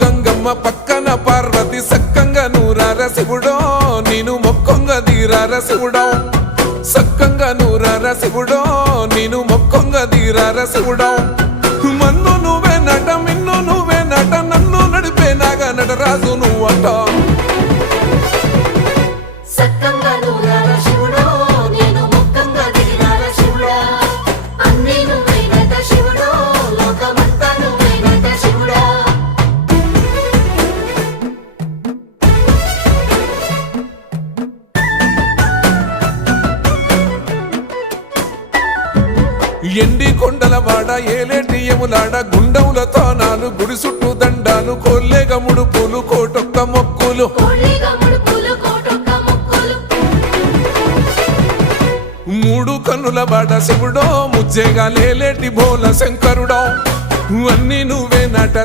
గంగమ్మ పక్కన పార్వతి సక్కంగా నూరార శివుడో నేను మొక్కంగా తీరార శివుడో సక్కంగా నూరార శివుడో నేను మొక్కంగా తీరార శివుడో మన్ను నువ్వే నట మిన్ను నువ్వే నట నన్ను నడిపే నాగా నటరాజు నువ్వట ఎండి కొండల వాడ ఏలేటి యములాడ గుండములతో నాలు గుడి చుట్టూ దండాలు కోల్లేగ ముడుపులు కోటొక్క మొక్కులు మూడు కన్నుల వాడ శివుడో ముజ్జేగా లేలేటి బోల శంకరుడో అన్ని నువ్వే నట